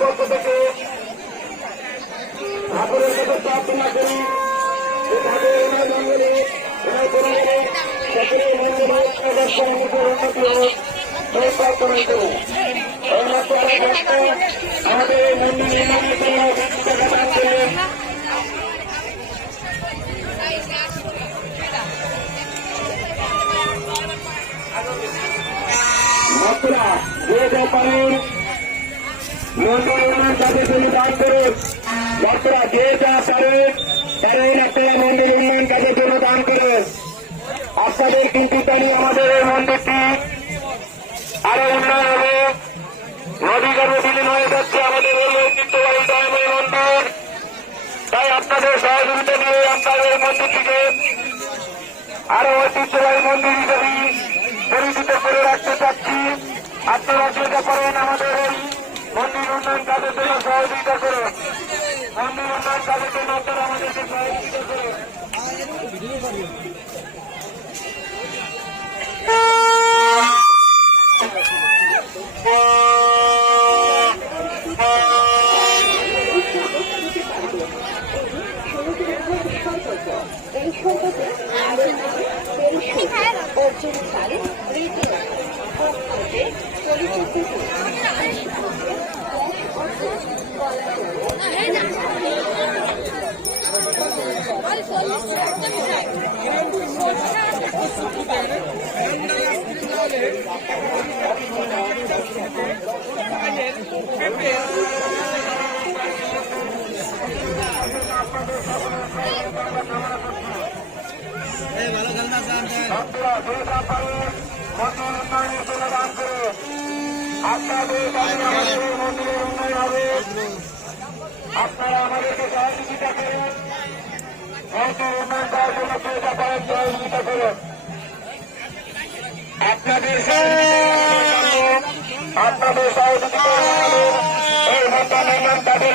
পক্ষ থেকে ঠাকুরের কাছে প্রার্থনা করি জঙ্গলে সকলের মন্দিরে উন্নতি হোক সেই প্রার্থনা করি। আমাদের মন্দির নির্মাণের জন্য টাকা দান করলেন। ভক্তরা যে যা পারেন মন্দির নির্মাণ কাজের জন্য দান করুন। ভক্তরা যে যা পারেন আপনারা মন্দির উন্নয়ন কাজের জন্য দান করুন। আপনাদের কিন্তু জানি আমাদের এই মন্দিরটি আরো উন্নয়ন হবে। নদীগর্ভে বিলীন হয়ে যাচ্ছে আমাদের এই ঐতিহ্যবাহী ধর্মের মন্দির। তাই আপনাদের সহযোগিতা নিয়ে আমরা এই মন্দিরটিকে আরো ঐতিহ্যবাহী মন্দির হিসেবে পরিচিত করে রাখতে চাচ্ছি। আপনারা যেটা পারেন আমাদের এই মন্দির উন্নয়ন কাজের জন্য সহযোগিতা করুন। মন্দির উন্নয়ন কাজের জন্য আপনারা আমাদেরকে সহযোগিতা করুন। এই সম্পর্কে অর্জনকারী ভালো খেলনা মন্দির উন্নয়নের জন্য দান করুন। আপনাদের মন্দিরের উন্নয়ন হবে। আপনারা আমাদেরকে সহযোগিতা করুন। মন্দির উন্নয়ন করার জন্য চেষ্টা করার সহযোগিতা করুন। আপনাদের সহযোগিতা এই মন্দির নির্মাণ কাজে